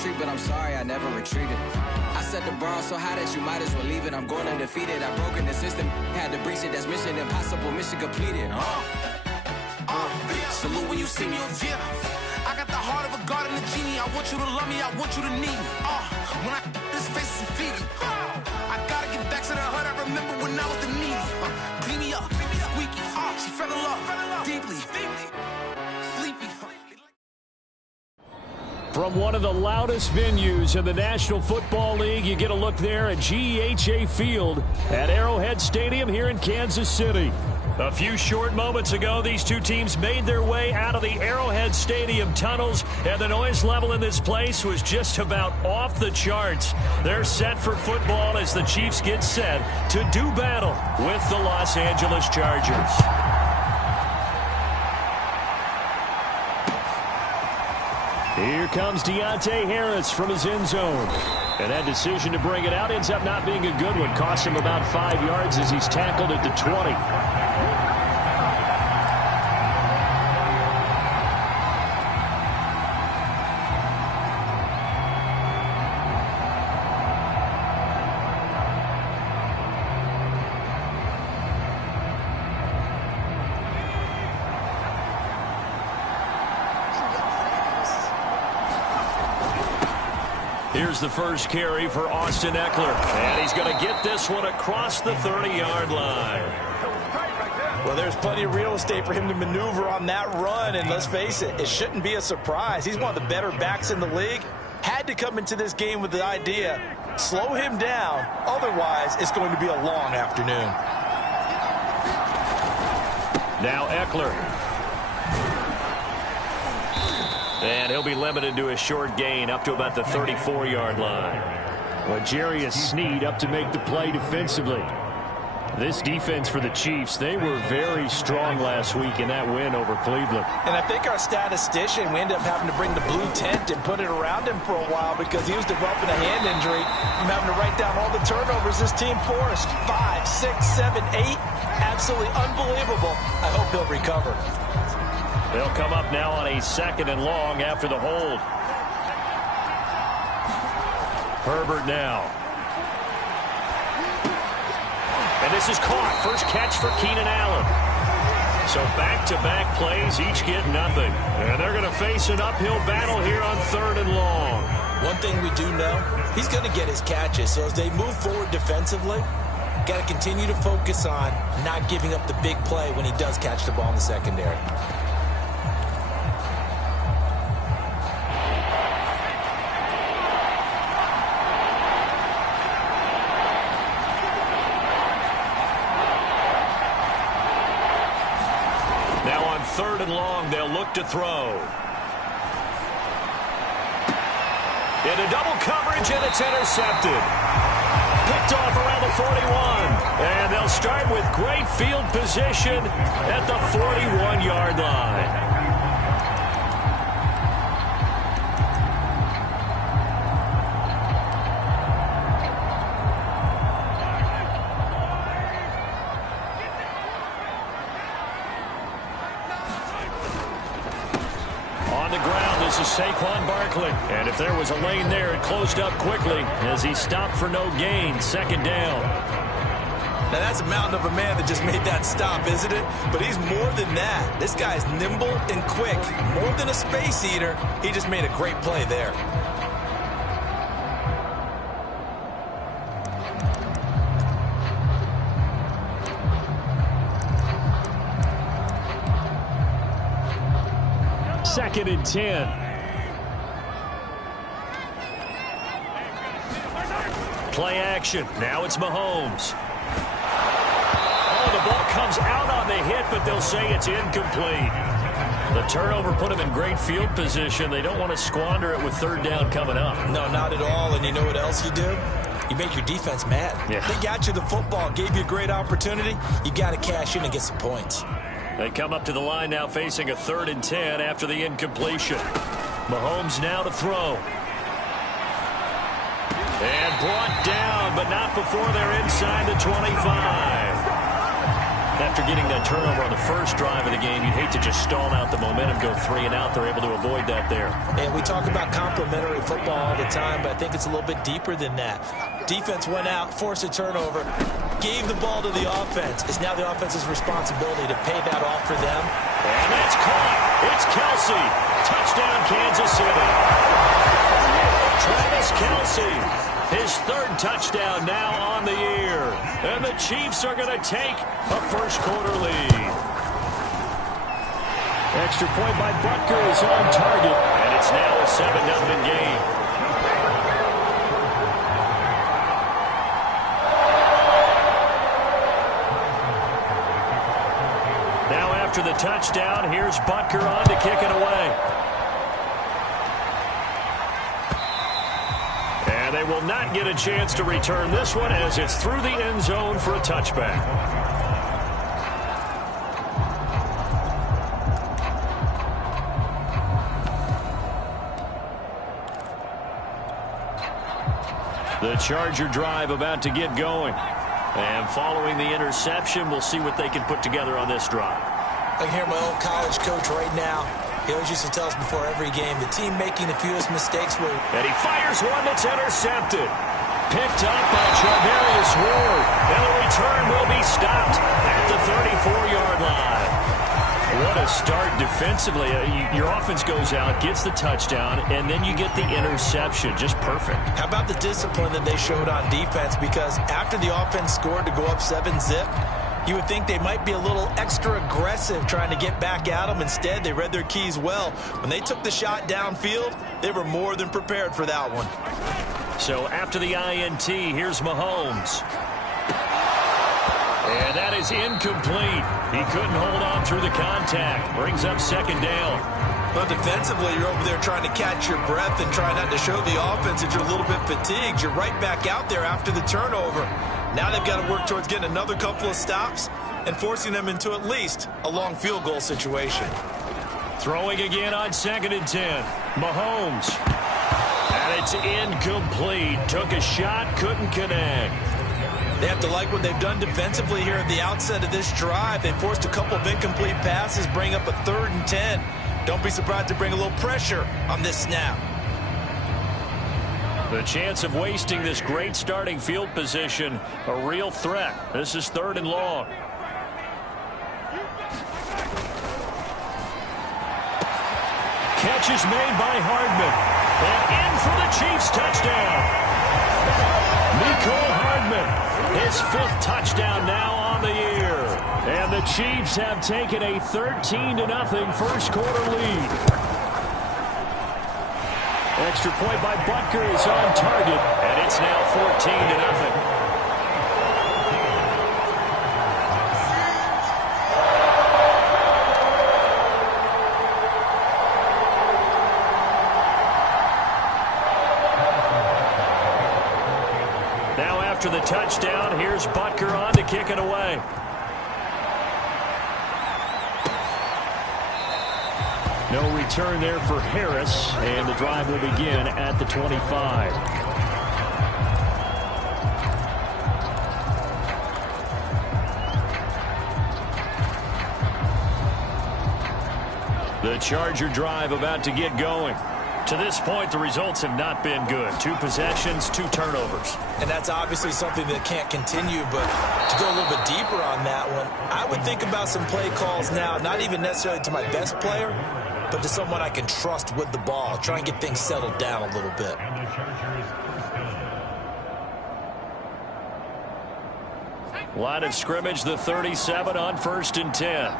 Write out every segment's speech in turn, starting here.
retreat, but I'm sorry I never retreated. I set the bar so high that you might as well leave it. I'm going undefeated. I've broken the system, had to breach it. That's mission impossible, mission completed. Salute when you see me. Yeah, I got the heart of a god and a genie. I want you to love me, I want you to need me. When I this face is feedy. I gotta get back to the hood I remember when I was the needy. Clean me up, squeaky. She fell in love, deeply. Sleepy. From one of the loudest venues in the National Football League, you get a look there at GEHA Field at Arrowhead Stadium here in Kansas City. A few short moments ago, these two teams made their way out of the Arrowhead Stadium tunnels, and the noise level in this place was just about off the charts. They're set for football as the Chiefs get set to do battle with the Los Angeles Chargers. Here comes Deontay Harris from his end zone. And that decision to bring it out ends up not being a good one. Costs him about 5 yards as he's tackled at the 20. Here's the first carry for Austin Eckler. And he's going to get this one across the 30-yard line. Well, there's plenty of real estate for him to maneuver on that run. And let's face it, it shouldn't be a surprise. He's one of the better backs in the league. Had to come into this game with the idea, slow him down. Otherwise, it's going to be a long afternoon. Now Eckler. And he'll be limited to a short gain up to about the 34-yard line. Well, Jarius Sneed up to make the play defensively. This defense for the Chiefs, they were very strong last week in that win over Cleveland. And I think our statistician, we ended up having to bring the blue tent and put it around him for a while because he was developing a hand injury from having to write down all the turnovers this team forced. 5, 6, 7, 8. Absolutely unbelievable. I hope he'll recover. They'll come up now on a 2nd and long after the hold. Herbert now. And this is caught. First catch for Keenan Allen. So back-to-back plays, each get nothing. And they're going to face an uphill battle here on 3rd and long. One thing we do know, he's going to get his catches. So as they move forward defensively, got to continue to focus on not giving up the big play when he does catch the ball in the secondary. Now on 3rd and long, they'll look to throw. Into double coverage, and it's intercepted. Picked off around the 41. And they'll start with great field position at the 41-yard line. This is Saquon Barkley. And if there was a lane there, it closed up quickly as he stopped for no gain. 2nd down. Now, that's a mountain of a man that just made that stop, isn't it? But he's more than that. This guy's nimble and quick. More than a space eater. He just made a great play there. Second and 10. Play action. Now it's Mahomes. Oh, the ball comes out on the hit, but they'll say it's incomplete. The turnover put them in great field position. They don't want to squander it with 3rd down coming up. No, not at all. And you know what else you do? You make your defense mad. Yeah. They got you the football, gave you a great opportunity. You got to cash in and get some points. They come up to the line now facing a 3rd and 10 after the incompletion. Mahomes now to throw. And brought down, but not before they're inside the 25. After getting that turnover on the first drive of the game, you'd hate to just stall out the momentum, go 3 and out. They're able to avoid that there. And we talk about complementary football all the time, but I think it's a little bit deeper than that. Defense went out, forced a turnover, gave the ball to the offense. It's now the offense's responsibility to pay that off for them. And that's caught. It's Kelsey. Touchdown, Kansas City. Travis Kelsey, his 3rd touchdown now on the year. And the Chiefs are going to take a first-quarter lead. Extra point by Butker is on target, and it's now a 7-0 game. Now after the touchdown, here's Butker on to kick it away. And they will not get a chance to return this one as it's through the end zone for a touchback. The Charger drive about to get going. And following the interception, we'll see what they can put together on this drive. I can hear my old college coach right now. He always used to tell us before every game, the team making the fewest mistakes will... And he fires one that's intercepted. Picked up by Charvarius Ward. And the return will be stopped at the 34-yard line. What a start defensively. Your offense goes out, gets the touchdown, and then you get the interception. Just perfect. How about the discipline that they showed on defense? Because after the offense scored to go up 7-zip, you would think they might be a little extra aggressive trying to get back at them. Instead, they read their keys well. When they took the shot downfield, they were more than prepared for that one. So after the INT, here's Mahomes. And that is incomplete. He couldn't hold on through the contact. Brings up 2nd down. Well, defensively, you're over there trying to catch your breath and try not to show the offense that you're a little bit fatigued. You're right back out there after the turnover. Now they've got to work towards getting another couple of stops and forcing them into at least a long field goal situation. Throwing again on 2nd and 10. Mahomes. And it's incomplete. Took a shot, couldn't connect. They have to like what they've done defensively here at the outset of this drive. They forced a couple of incomplete passes, bring up a 3rd and 10. Don't be surprised to bring a little pressure on this snap. The chance of wasting this great starting field position, a real threat. This is 3rd and long. Catch is made by Hardman. And in for the Chiefs touchdown. Mecole Hardman. His 5th touchdown now on the year. And the Chiefs have taken a 13-0 first-quarter lead. Extra point by Butker is on target, and it's now 14-0. After the touchdown, here's Butker on to kick it away. No return there for Harris, and the drive will begin at the 25. The Charger drive about to get going. To this point, the results have not been good. 2 possessions, 2 turnovers. And that's obviously something that can't continue, but to go a little bit deeper on that one, I would think about some play calls now, not even necessarily to my best player, but to someone I can trust with the ball. Try and get things settled down a little bit. Line of scrimmage, the 37 on 1st and 10.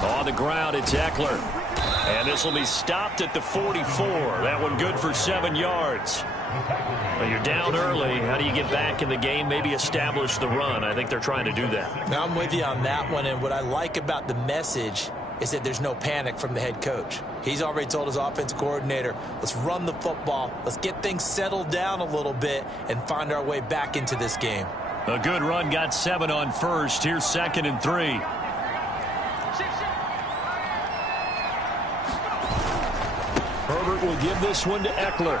On the ground, it's Eckler. And this will be stopped at the 44. That one good for 7 yards. Well, you're down early. How do you get back in the game? Maybe establish the run. I think they're trying to do that. Now, I'm with you on that one. And what I like about the message is that there's no panic from the head coach. He's already told his offensive coordinator, let's run the football. Let's get things settled down a little bit and find our way back into this game. A good run got 7 on 1st. Here's 2nd and 3. Herbert will give this one to Eckler.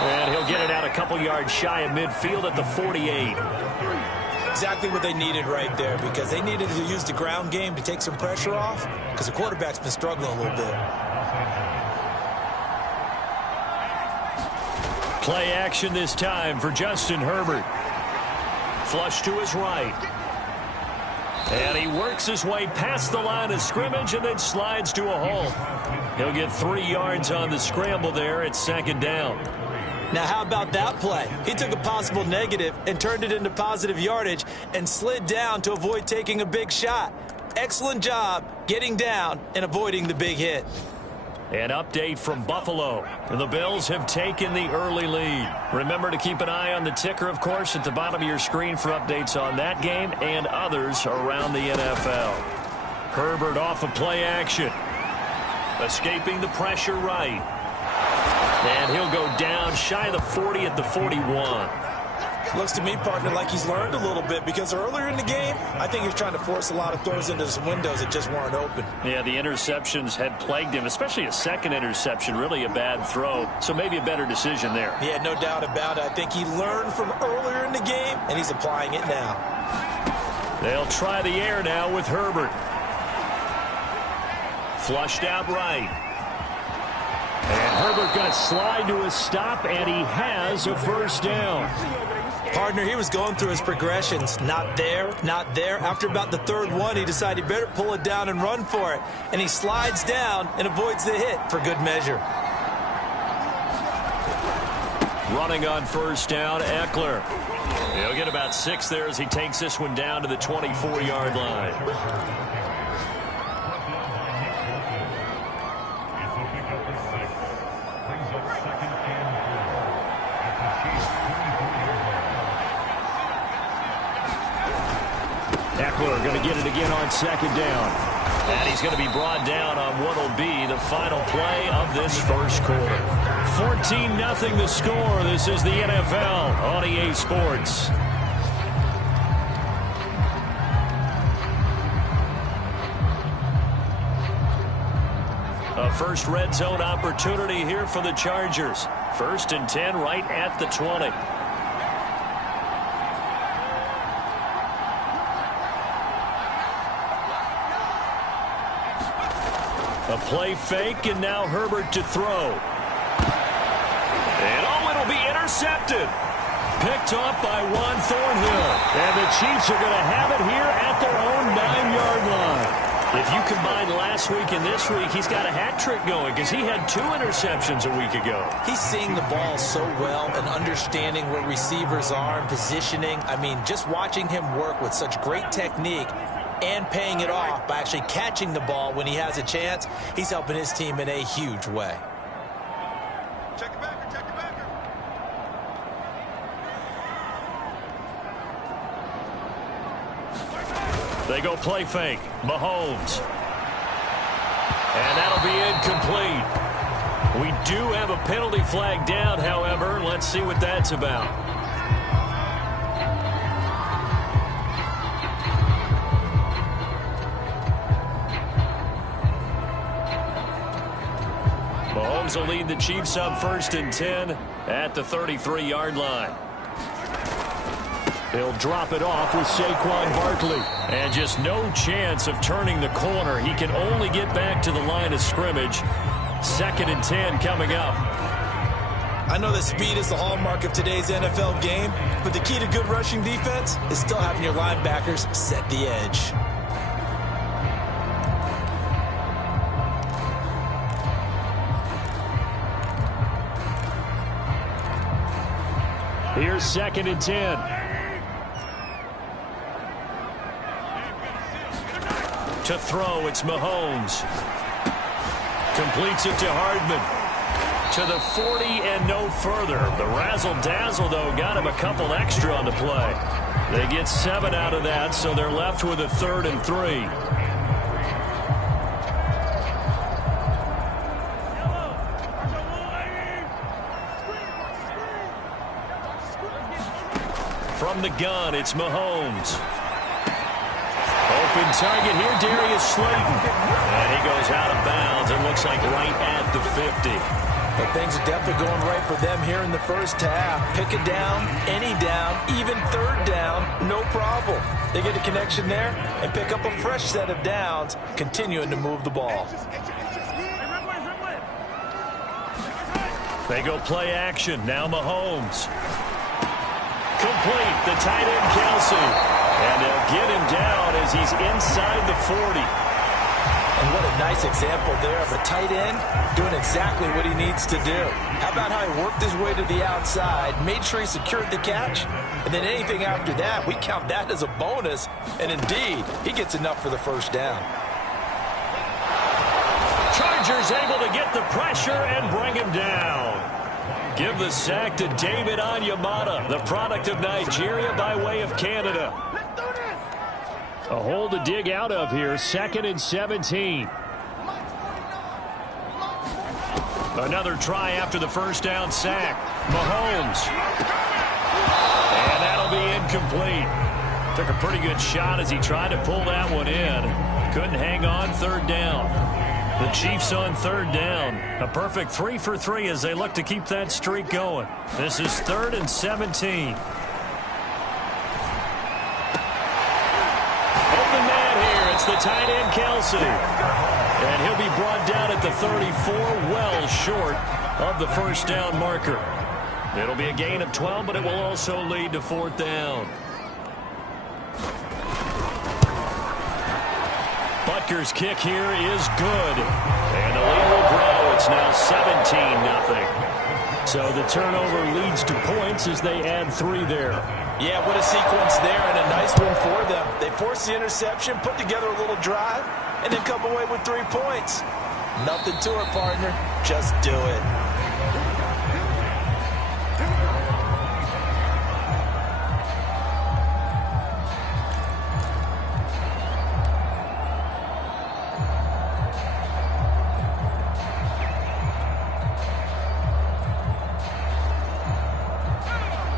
And he'll get it out a couple yards shy of midfield at the 48. Exactly what they needed right there, because they needed to use the ground game to take some pressure off, because the quarterback's been struggling a little bit. Play action this time for Justin Herbert. Flush to his right. And he works his way past the line of scrimmage and then slides to a halt. He'll get 3 yards on the scramble there at second down. Now, how about that play? He took a possible negative and turned it into positive yardage and slid down to avoid taking a big shot. Excellent job getting down and avoiding the big hit. An update from Buffalo. The Bills have taken the early lead. Remember to keep an eye on the ticker, of course, at the bottom of your screen for updates on that game and others around the NFL. Herbert off of play action. Escaping the pressure right. And he'll go down shy of the 40 at the 41. Looks to me, partner, like he's learned a little bit, because earlier in the game, I think he was trying to force a lot of throws into some windows that just weren't open. Yeah, the interceptions had plagued him, especially a second interception, really a bad throw. So maybe a better decision there. Yeah, no doubt about it. I think he learned from earlier in the game, and he's applying it now. They'll try the air now with Herbert. Flushed out right. And Herbert going to slide to a stop, and he has a first down. Partner, he was going through his progressions. Not there, not there. After about the third one, he decided he better pull it down and run for it. And he slides down and avoids the hit for good measure. Running on first down, Eckler. He'll get about 6 there as he takes this one down to the 24-yard line. Eckler going to get it again on second down. And he's going to be brought down on what will be the final play of this first quarter. 14-0 the score. This is the NFL on EA Sports. A first red zone opportunity here for the Chargers. 1st and 10 right at the 20. A play fake, and now Herbert to throw. And it'll be intercepted. Picked off by Juan Thornhill. And the Chiefs are going to have it here at their own 9-yard line. If you combine last week and this week, he's got a hat trick going because he had 2 interceptions a week ago. He's seeing the ball so well and understanding where receivers are and positioning. I mean, just watching him work with such great technique and paying it off by actually catching the ball when he has a chance, he's helping his team in a huge way. Check it back, check it back. They go play fake. Mahomes. And that'll be incomplete. We do have a penalty flag down, however. Let's see what that's about. Mahomes will lead the Chiefs up 1st and 10 at the 33-yard line. He'll drop it off with Saquon Barkley. And just no chance of turning the corner. He can only get back to the line of scrimmage. 2nd and 10 coming up. I know that speed is the hallmark of today's NFL game, but the key to good rushing defense is still having your linebackers set the edge. Here's 2nd and 10. To throw, it's Mahomes. Completes it to Hardman. To the 40 and no further. The razzle-dazzle, though, got him a couple extra on the play. They get 7 out of that, so they're left with a 3rd and 3. From the gun, it's Mahomes. Open target here, Darius Slayton. And he goes out of bounds. It looks like right at the 50. But things are definitely going right for them here in the first half. Pick a down, any down, even third down, no problem. They get a connection there and pick up a fresh set of downs, continuing to move the ball. They go play action. Now Mahomes. Complete. The tight end, Kelsey. And they'll get him down as he's inside the 40. And what a nice example there of a tight end doing exactly what he needs to do. How about how he worked his way to the outside, made sure he secured the catch, and then anything after that, we count that as a bonus. And indeed, he gets enough for the first down. Chargers able to get the pressure and bring him down. Give the sack to David Onyemata, the product of Nigeria by way of Canada. A hole to dig out of here, 2nd and 17. Another try after the first down sack. Mahomes. And that'll be incomplete. Took a pretty good shot as he tried to pull that one in. Couldn't hang on, 3rd down. The Chiefs on 3rd down. A perfect 3 for 3 as they look to keep that streak going. This is 3rd and 17. The tight end, Kelsey. And he'll be brought down at the 34, well short of the first down marker. It'll be a gain of 12, but it will also lead to 4th down. Butker's kick here is good. And the lead will grow. It's now 17-0. So the turnover leads to points as they add 3 there. Yeah, what a sequence there, and a nice one for them. They force the interception, put together a little drive, and then come away with 3 points. Nothing to it, partner. Just do it.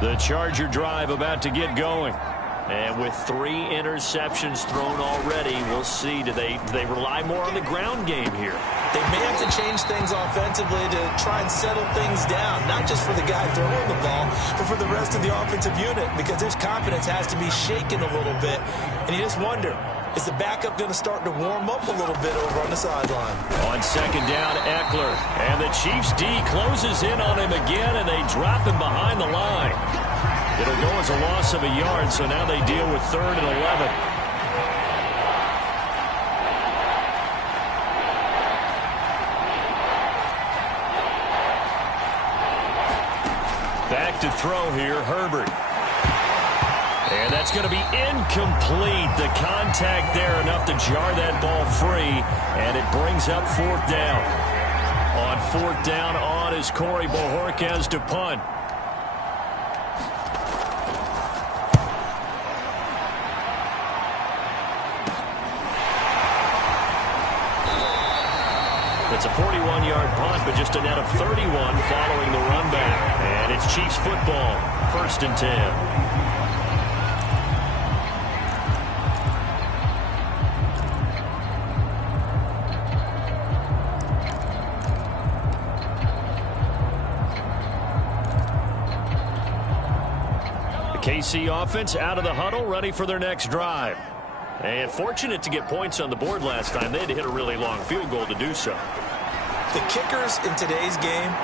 The Charger drive about to get going. And with 3 interceptions thrown already, we'll see. Do they rely more on the ground game here? They may have to change things offensively to try and settle things down, not just for the guy throwing the ball, but for the rest of the offensive unit, because his confidence has to be shaken a little bit. And you just wonder, is the backup going to start to warm up a little bit over on the sideline? On 2nd down, Eckler. And the Chiefs D closes in on him again, and they drop him behind the line. It'll go as a loss of a yard, so now they deal with 3rd and 11. Back to throw here, Herbert. And that's going to be incomplete. The contact there enough to jar that ball free, and it brings up 4th down. On 4th down, on is Corey Bojorquez to punt. It's a 41-yard punt, but just a net of 31 following the run back. And it's Chiefs football, 1st and 10. KC offense out of the huddle, ready for their next drive. And fortunate to get points on the board last time. They had to hit a really long field goal to do so. The kickers in today's game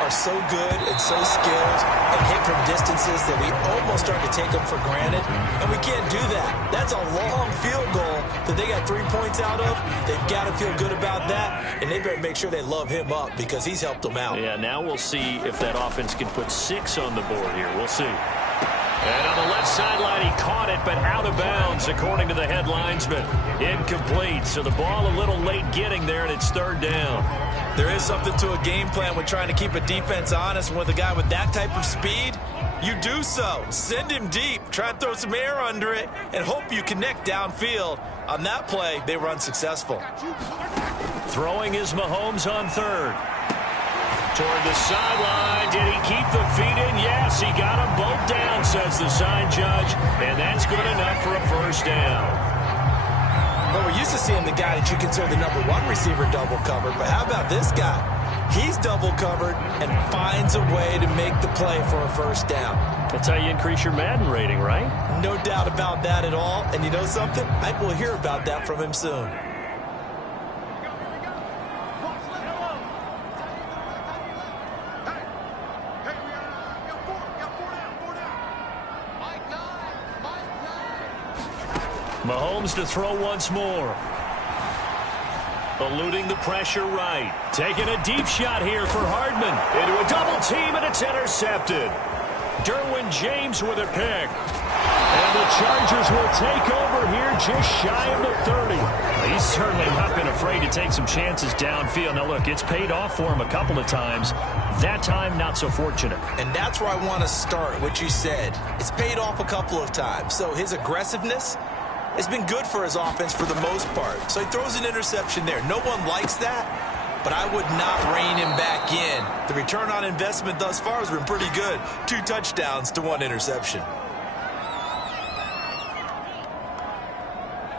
are so good and so skilled and hit from distances that we almost start to take them for granted. And we can't do that. That's a long field goal that they got 3 points out of. They've got to feel good about that. And they better make sure they love him up because he's helped them out. Yeah, now we'll see if that offense can put 6 on the board here. We'll see. And on the left sideline, he caught it, but out of bounds, according to the head linesman. Incomplete, so the ball a little late getting there, and it's 3rd down. There is something to a game plan with trying to keep a defense honest. And with a guy with that type of speed, you do so. Send him deep, try and throw some air under it, and hope you connect downfield. On that play, they were unsuccessful. Throwing is Mahomes on 3rd. Toward the sideline. Did he keep the feet in? Yes, he got them both down, says the sign judge. And that's good enough for a 1st down. Well, we're used to seeing the guy that you consider the #1 receiver double covered. But how about this guy? He's double covered and finds a way to make the play for a first down. That's how you increase your Madden rating, right? No doubt about that at all. And you know something? I think we'll hear about that from him soon. Mahomes to throw once more. Eluding the pressure right. Taking a deep shot here for Hardman. Into a double team, and it's intercepted. Derwin James with a pick. And the Chargers will take over here just shy of the 30. He's certainly not been afraid to take some chances downfield. Now, look, it's paid off for him a couple of times. That time, not so fortunate. And that's where I want to start, what you said. It's paid off a couple of times. So his aggressiveness has been good for his offense for the most part. So he throws an interception there. No one likes that, but I would not rein him back in. The return on investment thus far has been pretty good. 2 touchdowns to 1 interception.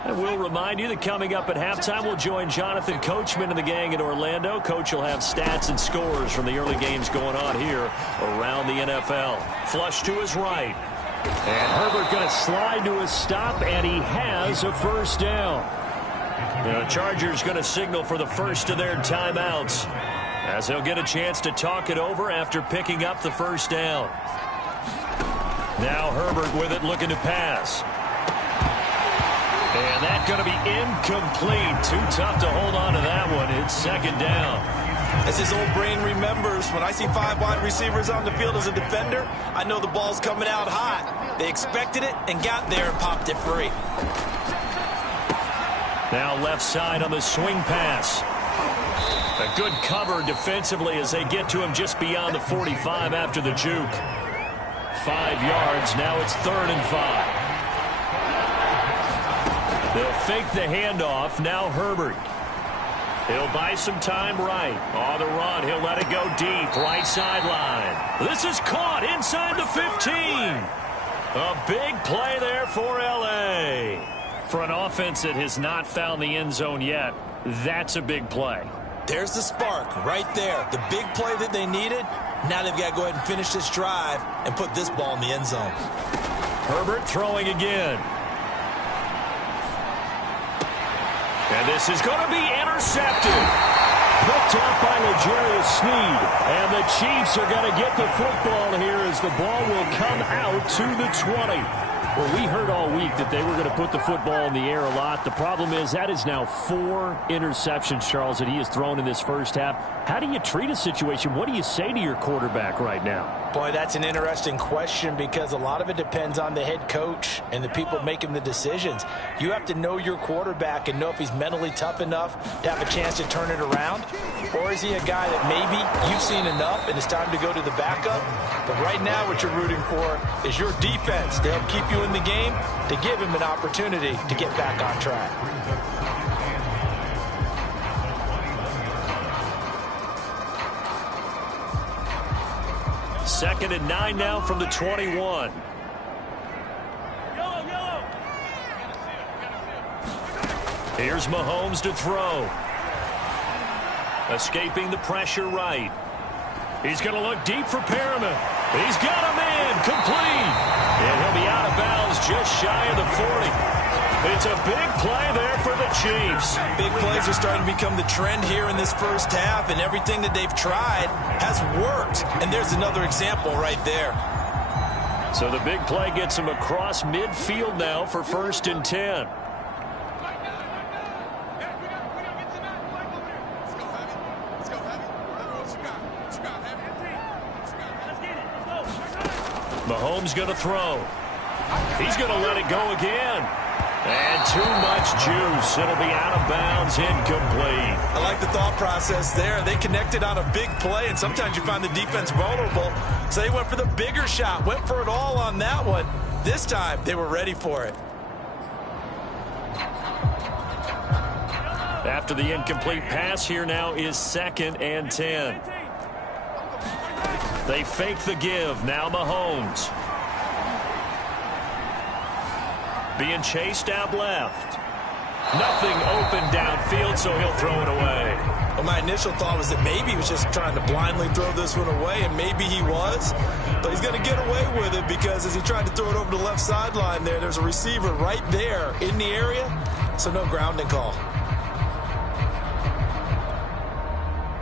And we'll remind you that coming up at halftime, we'll join Jonathan Coachman and the gang in Orlando. Coach will have stats and scores from the early games going on here around the NFL. Flush to his right. And Herbert going to slide to a stop, and he has a first down. The Chargers going to signal for the first of their timeouts, as they'll get a chance to talk it over after picking up the first down. Now Herbert with it, looking to pass. And that's going to be incomplete. Too tough to hold on to that one. It's second down. As his old brain remembers, when I see 5 wide receivers on the field as a defender, I know the ball's coming out hot. They expected it and got there and popped it free. Now left side on the swing pass. A good cover defensively as they get to him just beyond the 45 after the juke. 5 yards. Now it's 3rd and 5. They'll fake the handoff. Now Herbert. He'll buy some time right. On the run, he'll let it go deep. Right sideline. This is caught inside the 15. A big play there for L.A. For an offense that has not found the end zone yet, that's a big play. There's the spark right there. The big play that they needed. Now they've got to go ahead and finish this drive and put this ball in the end zone. Herbert throwing again. And this is going to be intercepted. Picked up by L'Jarius Sneed. And the Chiefs are going to get the football here as the ball will come out to the 20. Well, we heard all week that they were going to put the football in the air a lot. The problem is that is now 4 interceptions, Charles, that he has thrown in this first half. How do you treat a situation? What do you say to your quarterback right now? Boy, that's an interesting question because a lot of it depends on the head coach and the people making the decisions. You have to know your quarterback and know if he's mentally tough enough to have a chance to turn it around, or is he a guy that maybe you've seen enough and it's time to go to the backup. But right now what you're rooting for is your defense to help keep you in the game, to give him an opportunity to get back on track. 2nd and 9 now from the 21. Here's Mahomes to throw. Escaping the pressure right. He's going to look deep for Perriman. He's got a man complete. And he'll be out of bounds just shy of the 40. It's a big play there for the Chiefs. Big plays are starting to become the trend here in this first half, and everything that they've tried has worked. And there's another example right there. So the big play gets him across midfield now for 1st and 10. Mahomes going to throw. He's going to let it go again. And too much juice. It'll be out of bounds, incomplete. I like the thought process there. They connected on a big play, and sometimes you find the defense vulnerable. So they went for the bigger shot, went for it all on that one. This time, they were ready for it. After the incomplete pass, here now is 2nd and 10. They fake the give. Now Mahomes. Being chased out left. Nothing open downfield, so he'll throw it away. Well, my initial thought was that maybe he was just trying to blindly throw this one away, and maybe he was. But he's going to get away with it because as he tried to throw it over the left sideline there's a receiver right there in the area, so no grounding call.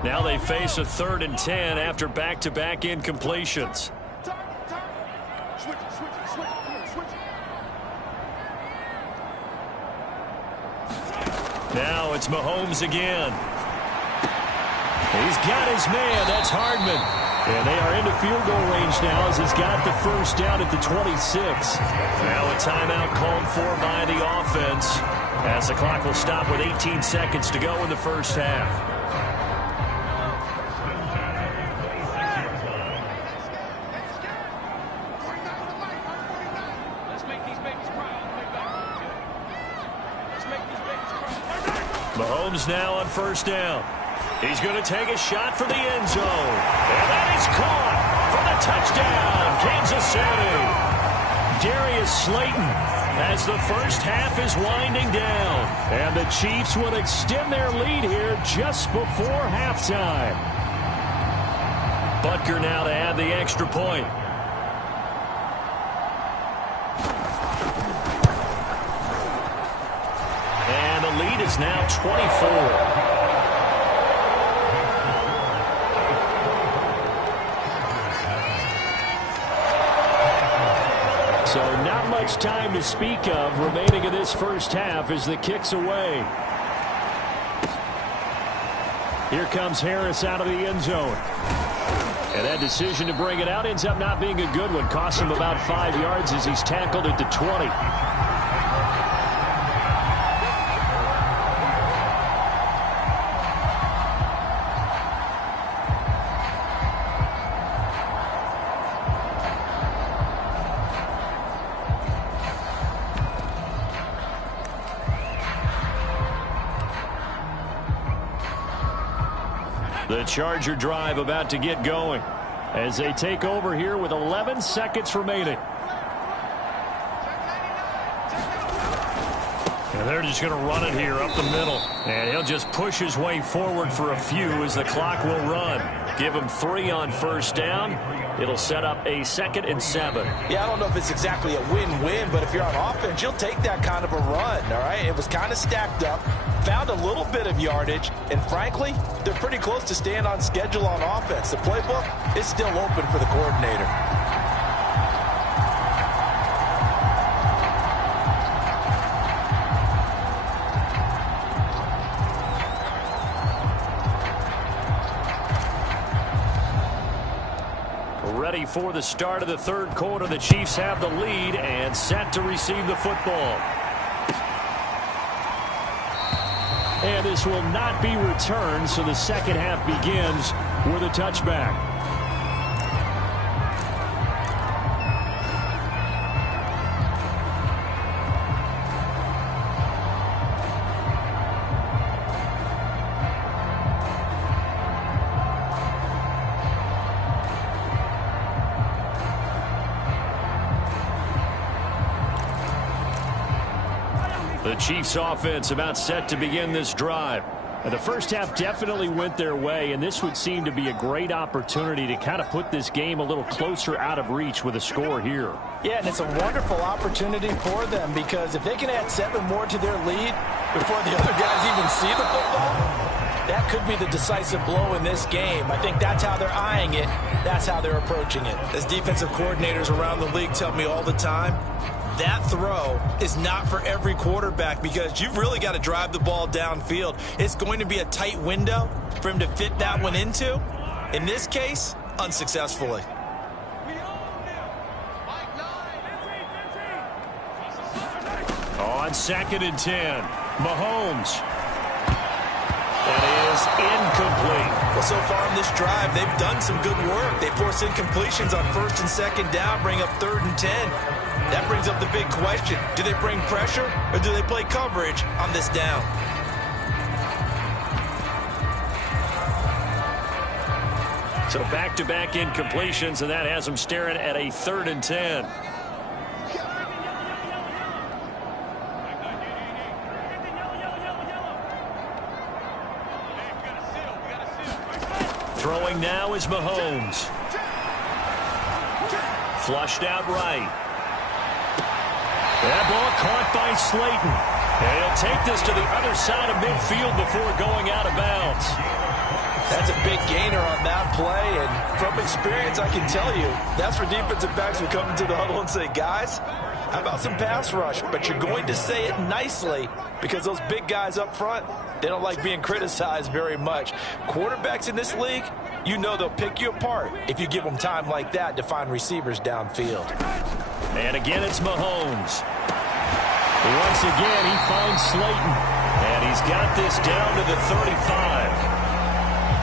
Now they face a 3rd and 10 after back-to-back incompletions. Now it's Mahomes again. He's got his man. That's Hardman. And they are into field goal range now as he's got the first down at the 26. Now a timeout called for by the offense as the clock will stop with 18 seconds to go in the first half. Mahomes now on first down. He's going to take a shot for the end zone. And that is caught for the touchdown, Kansas City. Darius Slayton as the first half is winding down. And the Chiefs will extend their lead here just before halftime. Butker now to add the extra point. And the lead is now 24. So not much time to speak of remaining in this first half as the kick's away. Here comes Harris out of the end zone. And that decision to bring it out ends up not being a good one. Costs him about 5 yards as he's tackled at the 20. The Charger drive about to get going as they take over here with 11 seconds remaining. And they're just going to run it here up the middle. And he'll just push his way forward for a few as the clock will run. Give him 3 on first down. It'll set up a 2nd and 7. Yeah, I don't know if it's exactly a win-win, but if you're on offense, you'll take that kind of a run, all right? It was kind of stacked up, found a little bit of yardage, and frankly, they're pretty close to staying on schedule on offense. The playbook is still open for the coordinator. Ready for the start of the 3rd quarter. The Chiefs have the lead and set to receive the football. And this will not be returned, so the second half begins with a touchback. The Chiefs offense about set to begin this drive. And the first half definitely went their way, and this would seem to be a great opportunity to kind of put this game a little closer out of reach with a score here. Yeah, and it's a wonderful opportunity for them because if they can add 7 more to their lead before the other guys even see the football, that could be the decisive blow in this game. I think that's how they're eyeing it. That's how they're approaching it. As defensive coordinators around the league tell me all the time, that throw is not for every quarterback because you've really got to drive the ball downfield. It's going to be a tight window for him to fit that one into. In this case, unsuccessfully. On 2nd and 10, Mahomes. That is incomplete. Well, so far in this drive, they've done some good work. They force incompletions on 1st and 2nd down, bring up 3rd and 10. That brings up the big question. Do they bring pressure or do they play coverage on this down? So back-to-back incompletions, and that has them staring at a 3rd and 10. Throwing now is Mahomes. Flushed out right. That ball caught by Slayton. And he'll take this to the other side of midfield before going out of bounds. That's a big gainer on that play, and from experience, I can tell you, that's where defensive backs will come into the huddle and say, guys, how about some pass rush? But you're going to say it nicely because those big guys up front, they don't like being criticized very much. Quarterbacks in this league, you know they'll pick you apart if you give them time like that to find receivers downfield. And again, it's Mahomes. Once again, he finds Slayton. And he's got this down to the 35.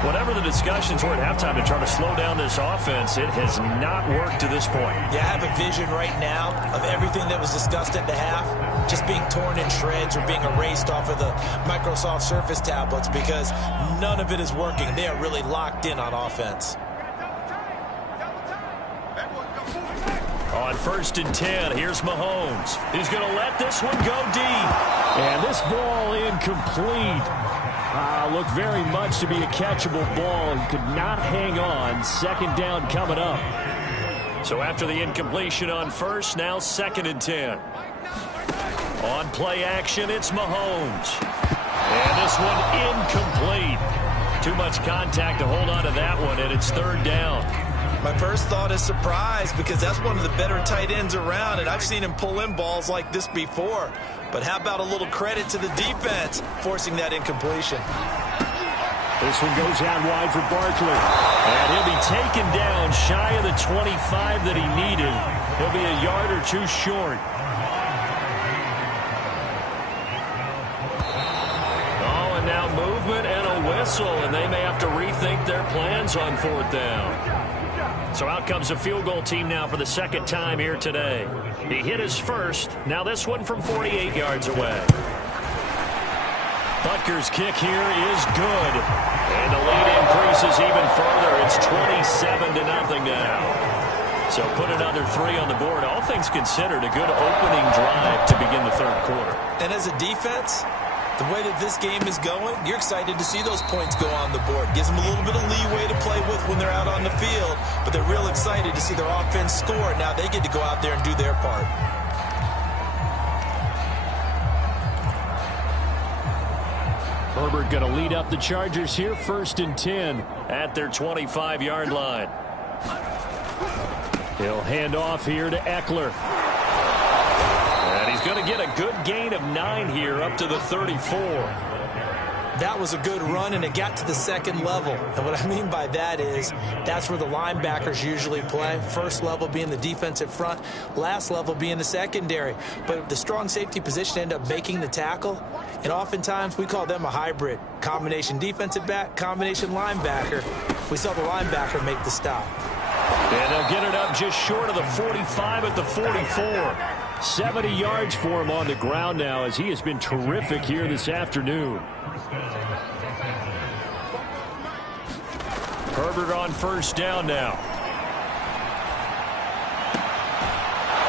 Whatever the discussions were at halftime to try to slow down this offense, it has not worked to this point. Yeah, I have a vision right now of everything that was discussed at the half just being torn in shreds or being erased off of the Microsoft Surface tablets because none of it is working. They are really locked in on offense. On 1st and 10, here's Mahomes. He's going to let this one go deep. And this ball incomplete. Looked very much to be a catchable ball. He could not hang on. 2nd down coming up. So after the incompletion on 1st, now 2nd and 10. On play action, it's Mahomes. And this one incomplete. Too much contact to hold on to that one, and it's 3rd down. My first thought is surprise because that's one of the better tight ends around, and I've seen him pull in balls like this before. But how about a little credit to the defense forcing that incompletion? This one goes out wide for Barkley. And he'll be taken down shy of the 25 that he needed. He'll be a yard or two short. Oh, and now movement and a whistle, and they may have to rethink their plans on 4th down. So out comes a field goal team now for the 2nd time here today. He hit his first. Now this one from 48 yards away. Butker's kick here is good. And the lead increases even further. It's 27-0 now. So put another 3 on the board. All things considered, a good opening drive to begin the 3rd quarter. And as a defense, the way that this game is going, you're excited to see those points go on the board. Gives them a little bit of leeway to play with when they're out on the field, but they're real excited to see their offense score. Now they get to go out there and do their part. Herbert going to lead up the Chargers here, 1st and 10 at their 25-yard line. He'll hand off here to Eckler. And he's going to get a good gain of 9 here up to the 34. That was a good run, and it got to the 2nd level. And what I mean by that is that's where the linebackers usually play. 1st level being the defensive front, last level being the secondary. But the strong safety position ended up making the tackle, and oftentimes we call them a hybrid. Combination defensive back, combination linebacker. We saw the linebacker make the stop. And they'll get it up just short of the 45 at the 44. 70 yards for him on the ground now as he has been terrific here this afternoon. Herbert on 1st down now.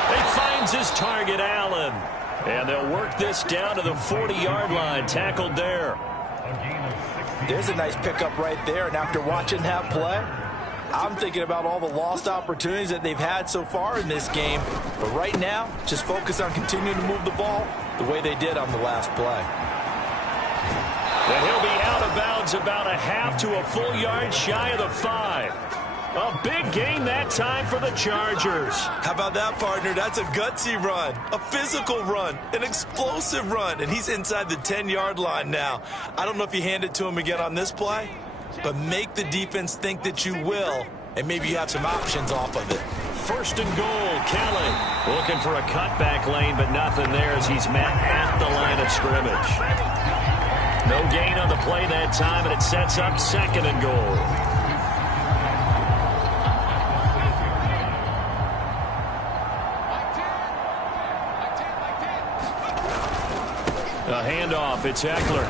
He finds his target, Allen. And they'll work this down to the 40-yard line. Tackled there. There's a nice pickup right there. And after watching that play, I'm thinking about all the lost opportunities that they've had so far in this game. But right now, just focus on continuing to move the ball the way they did on the last play. And he'll be out of bounds about a half to a full yard shy of the 5. A big gain that time for the Chargers. How about that, partner? That's a gutsy run, a physical run, an explosive run, and he's inside the 10-yard line now. I don't know if you hand it to him again on this play, but make the defense think that you will, and maybe you have some options off of it. 1st and goal, Kelly looking for a cutback lane, but nothing there as he's met at the line of scrimmage. No gain on the play that time, and it sets up 2nd and goal. A handoff, it's Eckler.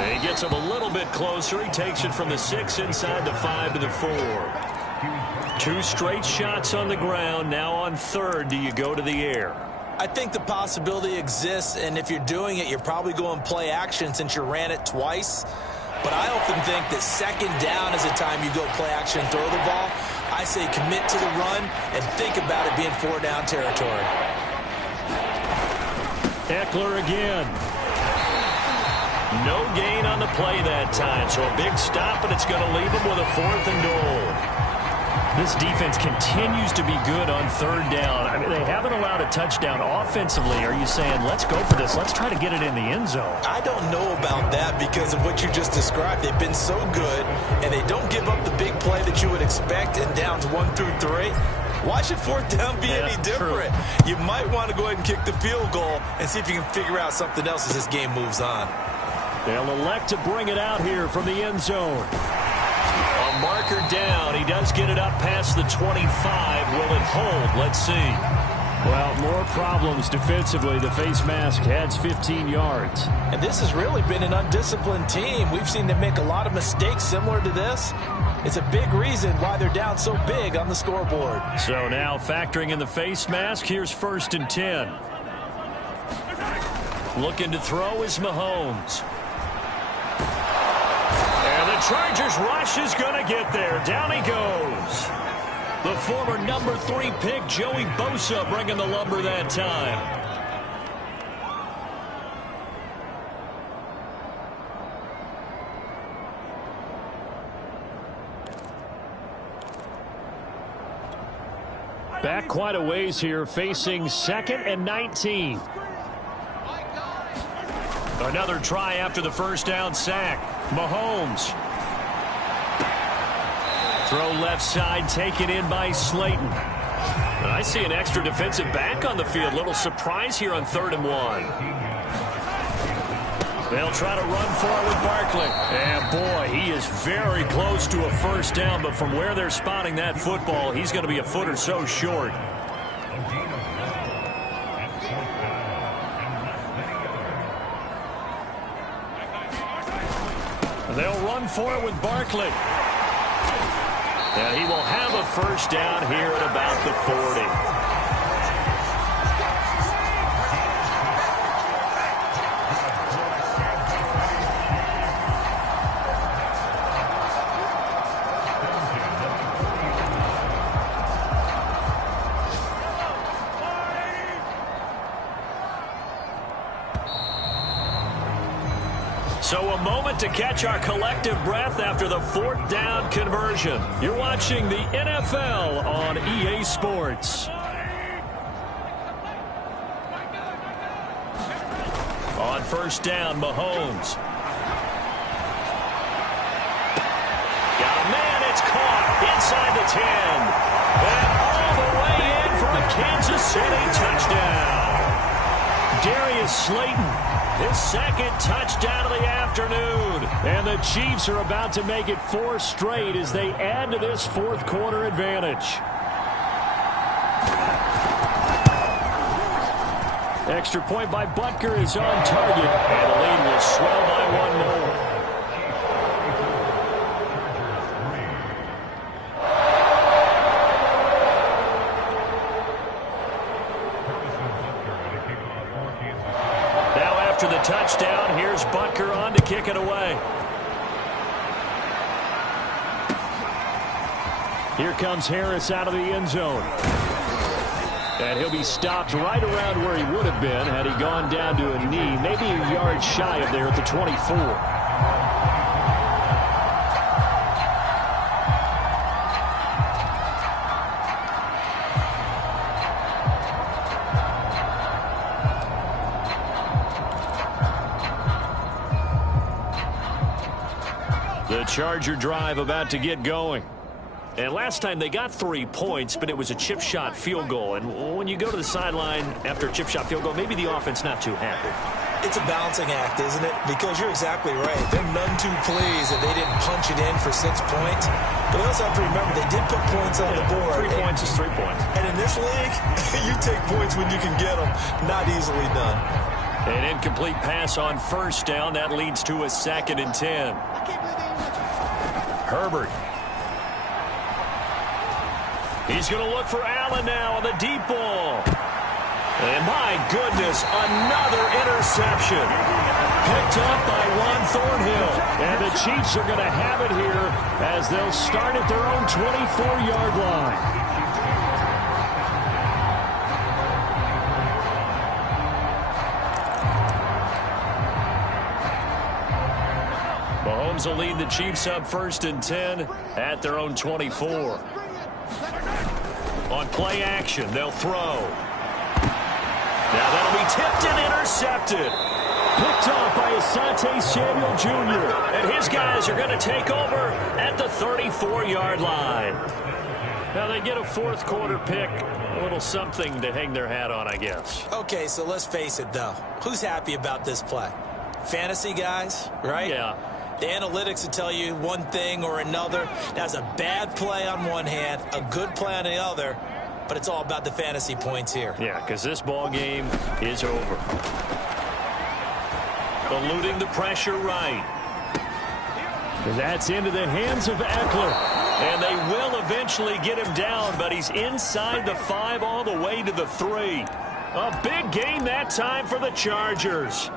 And he gets him a little bit closer. He takes it from the 6 inside the 5 to the 4. 2 straight shots on the ground. Now on 3rd, do you go to the air? I think the possibility exists, and if you're doing it, you're probably going play action since you ran it twice. But I often think that second down is a time you go play action and throw the ball. I say commit to the run and think about it being 4-down territory. Eckler again. No gain on the play that time, so a big stop, and it's going to leave him with a 4th and goal. This defense continues to be good on 3rd down. I mean, they haven't allowed a touchdown offensively. Are you saying, let's go for this, let's try to get it in the end zone? I don't know about that because of what you just described. They've been so good, and they don't give up the big play that you would expect in downs 1 through 3. Why should 4th down be any different? True. You might want to go ahead and kick the field goal and see if you can figure out something else as this game moves on. They'll elect to bring it out here from the end zone. A marker down. He does get it up past the 25. Will it hold? Let's see. Well, more problems defensively. The face mask adds 15 yards. And this has really been an undisciplined team. We've seen them make a lot of mistakes similar to this. It's a big reason why they're down so big on the scoreboard. So now factoring in the face mask, here's 1st and 10. Looking to throw is Mahomes. And the Chargers rush is going to get there. Down he goes. The former number 3 pick, Joey Bosa, bringing the lumber that time. Back quite a ways here, facing 2nd and 19. Another try after the 1st down sack. Mahomes. Throw left side, taken in by Slayton. And I see an extra defensive back on the field. Little surprise here on 3rd and 1. They'll try to run for it with Barkley. And boy, he is very close to a 1st down, but from where they're spotting that football, he's going to be a foot or so short. They'll run for it with Barkley. And he will have a 1st down here at about the 40. So a moment to catch our collective breath after the 4th down conversion. You're watching the NFL on EA Sports. On 1st down, Mahomes. Got a man, it's caught inside the 10. And all the way in for a Kansas City touchdown. Darius Slayton. His 2nd touchdown of the afternoon. And the Chiefs are about to make it 4 straight as they add to this 4th quarter advantage. Extra point by Butker is on target. And the lead will swell by 1 more. After the touchdown, here's Butker on to kick it away. Here comes Harris out of the end zone. And he'll be stopped right around where he would have been had he gone down to a knee, maybe a yard shy of there at the 24. The Charger drive about to get going. And last time they got 3 points, but it was a chip shot field goal. And when you go to the sideline after a chip shot field goal, maybe the offense not too happy. It's a balancing act, isn't it? Because you're exactly right. They're none too pleased that they didn't punch it in for 6 points. But they also have to remember they did put points on the board. 3 points is 3 points. And in this league, you take points when you can get them. Not easily done. An incomplete pass on 1st down. That leads to a 2nd and 10. Herbert. He's going to look for Allen now on the deep ball. And my goodness, another interception. Picked up by Juan Thornhill. And the Chiefs are going to have it here as they'll start at their own 24-yard line. Mahomes will lead the Chiefs up 1st and 10 at their own 24. On play action, they'll throw. Now that'll be tipped and intercepted. Picked off by Asante Samuel Jr. And his guys are going to take over at the 34-yard line. Now they get a fourth quarter pick. A little something to hang their hat on, I guess. Okay, so let's face it, though. Who's happy about this play? Fantasy guys, right? Yeah. The analytics will tell you one thing or another. That's a bad play on one hand, a good play on the other, but it's all about the fantasy points here. Yeah, because this ball game is over. Eluding the pressure right. That's into the hands of Eckler. And they will eventually get him down, but he's inside the 5 all the way to the 3. A big gain that time for the Chargers.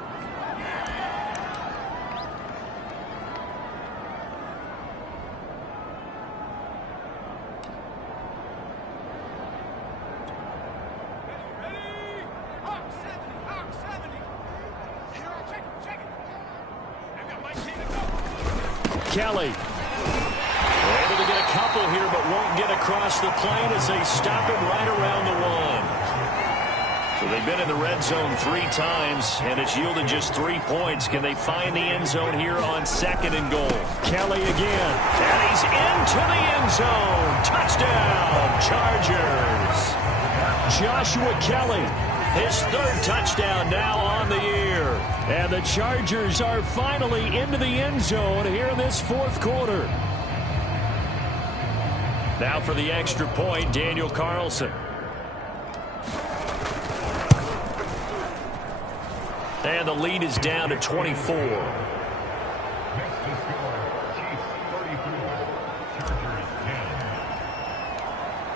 Kelly able to get a couple here, but won't get across the plane as they stop him right around the 1. So they've been in the red zone 3 times, and it's yielded just 3 points. Can they find the end zone here on 2nd and goal? Kelly again, and he's into the end zone. Touchdown, Chargers. Joshua Kelly, his 3rd touchdown now on the year. And the Chargers are finally into the end zone here in this 4th quarter. Now for the extra point, Daniel Carlson. And the lead is down to 24.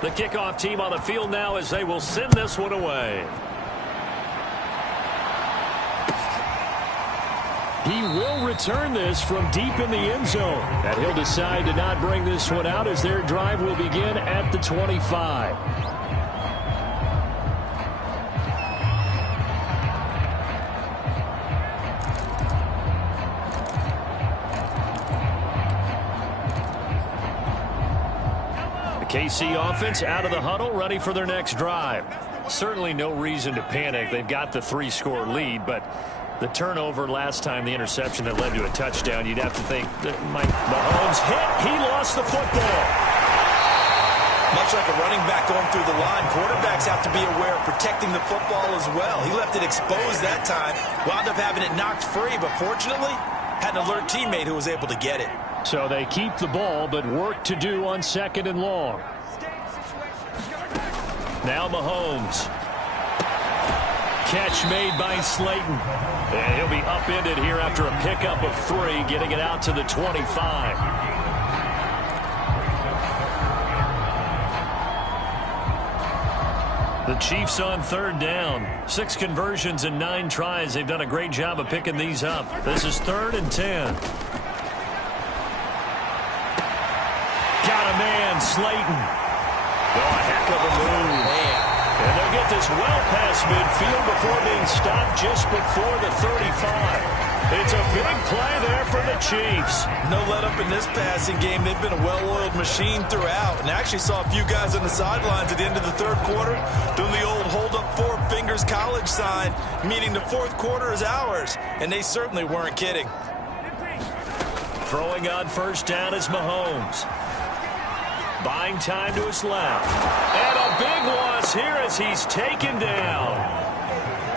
The kickoff team on the field now as they will send this one away. He will return this from deep in the end zone. And he'll decide to not bring this one out as their drive will begin at the 25. The KC offense out of the huddle, ready for their next drive. Certainly no reason to panic. They've got the 3-score lead, but the turnover last time, the interception that led to a touchdown, you'd have to think that Mahomes hit. He lost the football. Much like a running back going through the line, quarterbacks have to be aware of protecting the football as well. He left it exposed that time, wound up having it knocked free, but fortunately had an alert teammate who was able to get it. So they keep the ball, but work to do on 2nd and long. Now Mahomes. Catch made by Slayton. And he'll be upended here after a pickup of 3, getting it out to the 25. The Chiefs on 3rd down. 6 conversions and 9 tries. They've done a great job of picking these up. This is 3rd and 10. Got a man, Slayton. Oh, a heck of a move. And they'll get this well past midfield before being stopped just before the 35. It's a big play there for the Chiefs. No let up in this passing game. They've been a well-oiled machine throughout. And actually saw a few guys on the sidelines at the end of the 3rd quarter doing the old hold up 4 fingers college sign, meaning the 4th quarter is ours. And they certainly weren't kidding. Throwing on 1st down is Mahomes. Buying time to his left. And a big loss here as he's taken down.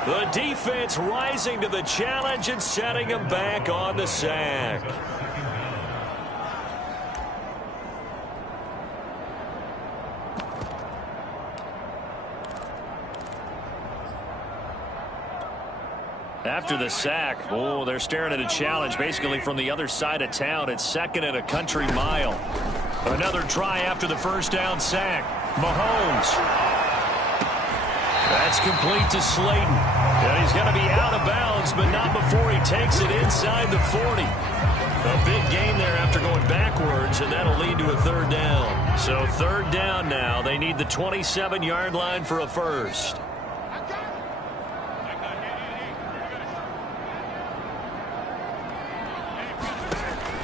The defense rising to the challenge and setting him back on the sack. After the sack, oh, they're staring at a challenge basically from the other side of town. It's 2nd and a country mile. Another try after the 1st down sack. Mahomes. That's complete to Slayton. And he's going to be out of bounds, but not before he takes it inside the 40. A big gain there after going backwards, and that'll lead to a third down. So third down now. They need the 27-yard line for a first.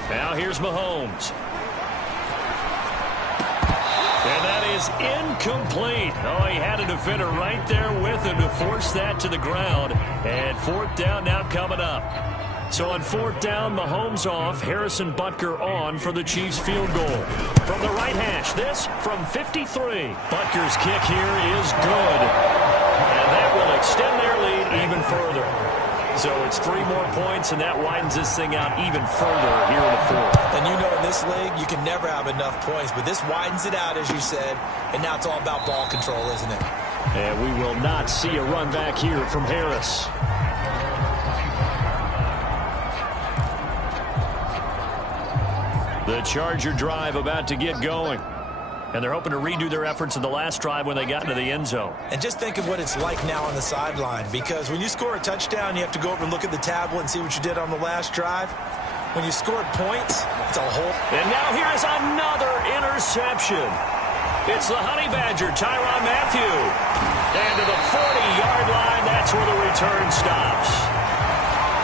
Now here's Mahomes. And that is incomplete. Oh, he had a defender right there with him to force that to the ground. And fourth down now coming up. So on fourth down, Mahomes off, Harrison Butker on for the Chiefs field goal. From the right hash, this from 53. Butker's kick here is good. And that will extend their lead even further. So it's 3 more points, and that widens this thing out even further here in the fourth. And you know in this league, you can never have enough points, but this widens it out, as you said, and now it's all about ball control, isn't it? And we will not see a run back here from Harris. The Charger drive about to get going. And they're hoping to redo their efforts in the last drive when they got into the end zone. And just think of what it's like now on the sideline, because when you score a touchdown, you have to go over and look at the tablet and see what you did on the last drive. When you scored points, it's a whole... And now here is another interception. It's the Honey Badger, Tyrann Mathieu. And to the 40-yard line, that's where the return stops.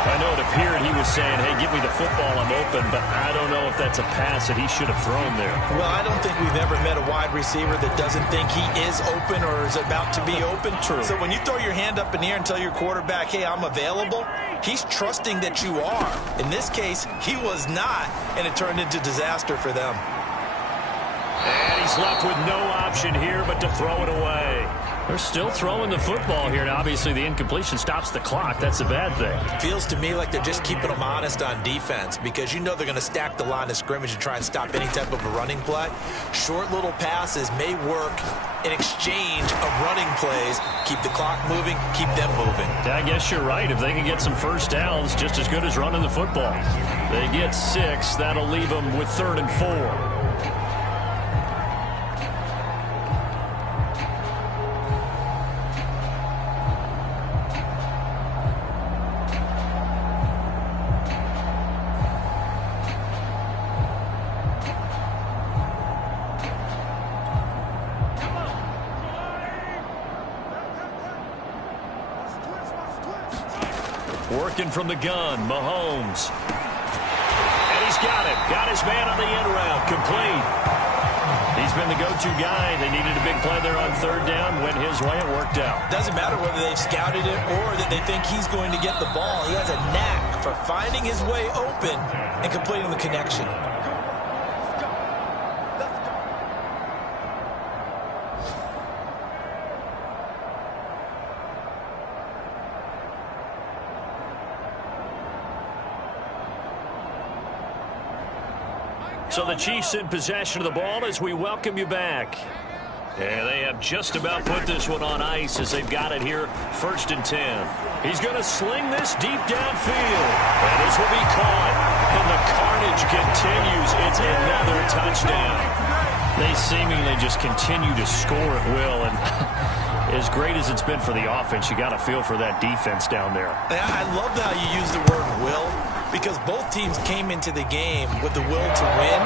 I know it appeared he was saying, hey, give me the football, I'm open, but I don't know if that's a pass that he should have thrown there. Well, I don't think we've ever met a wide receiver that doesn't think he is open or is about to be open. True. So when you throw your hand up in the air and tell your quarterback, hey, I'm available, he's trusting that you are. In this case, he was not, and it turned into disaster for them. And he's left with no option here but to throw it away. They're still throwing the football here, and obviously the incompletion stops the clock. That's a bad thing. Feels to me like they're just keeping them honest on defense, because you know they're going to stack the line of scrimmage and try and stop any type of a running play. Short little passes may work in exchange of running plays. Keep the clock moving, keep them moving. I guess you're right. If they can get some first downs, just as good as running the football. They get 6. That'll leave them with 3rd and 4. Working from the gun, Mahomes. And he's got it. Got his man on the end route. Complete. He's been the go-to guy. They needed a big play there on 3rd down. Went his way. It worked out. Doesn't matter whether they've scouted it or that they think he's going to get the ball. He has a knack for finding his way open and completing the connection. So the Chiefs in possession of the ball as we welcome you back. And they have just about put this one on ice as they've got it here, 1st and 10. He's going to sling this deep downfield. And this will be caught. And the carnage continues. It's another touchdown. They seemingly just continue to score at will. And as great as it's been for the offense, you got to feel for that defense down there. I love how you use the word will, because both teams came into the game with the will to win.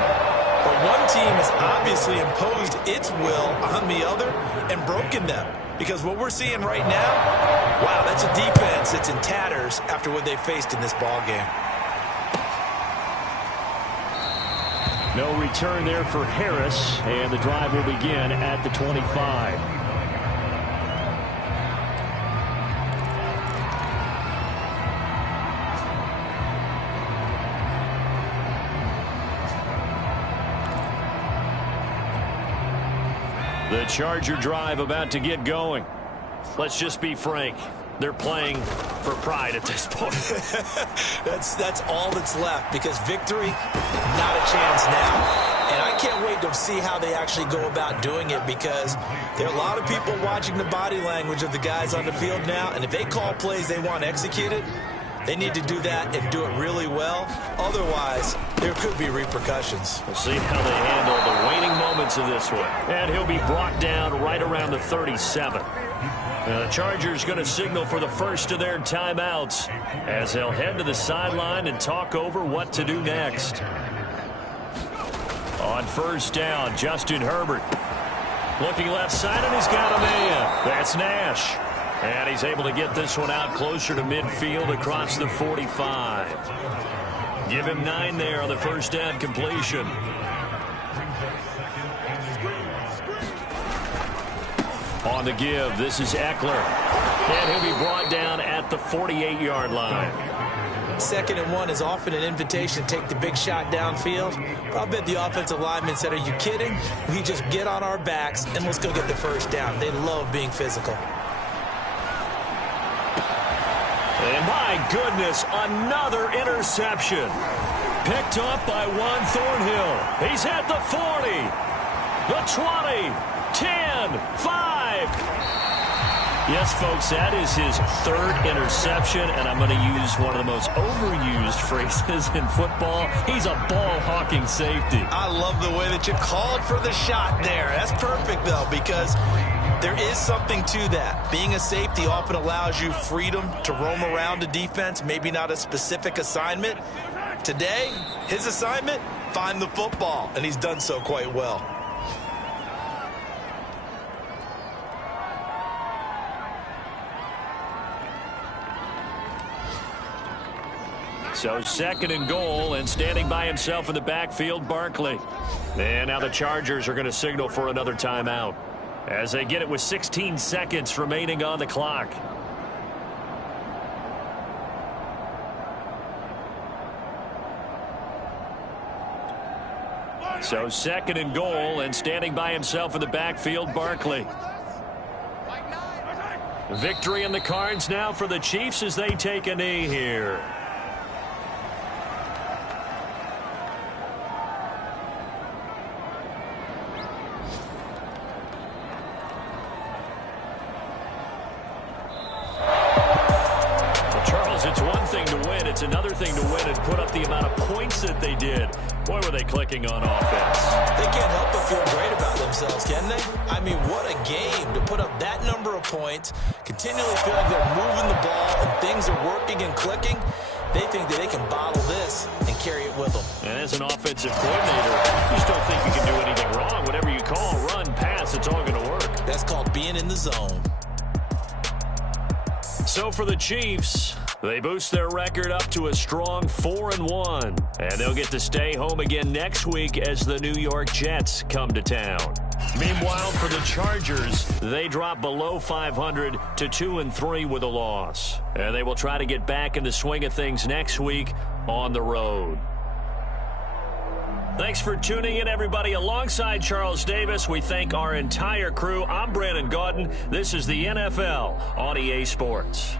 But one team has obviously imposed its will on the other and broken them. Because what we're seeing right now, wow, that's a defense that's in tatters after what they faced in this ball game. No return there for Harris, and the drive will begin at the 25. The Charger drive about to get going. Let's just be frank. They're playing for pride at this point. That's all that's left, because victory, not a chance now. And I can't wait to see how they actually go about doing it, because there are a lot of people watching the body language of the guys on the field now, and if they call plays they want executed, they need to do that and do it really well. Otherwise, there could be repercussions. We'll see how they handle the waning moments yards in this one. And he'll be brought down right around the 37. Now the Chargers going to signal for the first of their timeouts as they'll head to the sideline and talk over what to do next. On first down, Justin Herbert. Looking left side, and he's got a man. That's Nash. And he's able to get this one out closer to midfield across the 45. Give him 9 there on the first down completion. On the give, this is Eckler. And he'll be brought down at the 48-yard line. 2nd and 1 is often an invitation to take the big shot downfield. I'll bet the offensive lineman said, are you kidding? We just get on our backs and let's go get the first down. They love being physical. And my goodness, another interception. Picked up by Juan Thornhill. He's at the 40, the 20, 10, 5. Yes, folks, that is his 3rd interception, and I'm going to use one of the most overused phrases in football. He's a ball-hawking safety. I love the way that you called for the shot there. That's perfect, though, because there is something to that. Being a safety often allows you freedom to roam around a defense, maybe not a specific assignment. Today, his assignment, find the football, and he's done so quite well. So 2nd and goal, and standing by himself in the backfield, Barkley. And now the Chargers are going to signal for another timeout as they get it with 16 seconds remaining on the clock. So 2nd and goal, and standing by himself in the backfield, Barkley. Victory in the cards now for the Chiefs as they take a knee here. It's one thing to win. It's another thing to win and put up the amount of points that they did. Boy, were they clicking on offense. They can't help but feel great about themselves, can they? I mean, what a game to put up that number of points, continually feel like they're moving the ball and things are working and clicking. They think that they can bottle this and carry it with them. And as an offensive coordinator, you just don't think you can do anything wrong. Whatever you call, run, pass, it's all going to work. That's called being in the zone. So for the Chiefs, they boost their record up to a strong 4-1, and they'll get to stay home again next week as the New York Jets come to town. Meanwhile, for the Chargers, they drop below 500 to 2-3 with a loss, and they will try to get back in the swing of things next week on the road. Thanks for tuning in, everybody. Alongside Charles Davis, we thank our entire crew. I'm Brandon Gaudin. This is the NFL on EA Sports.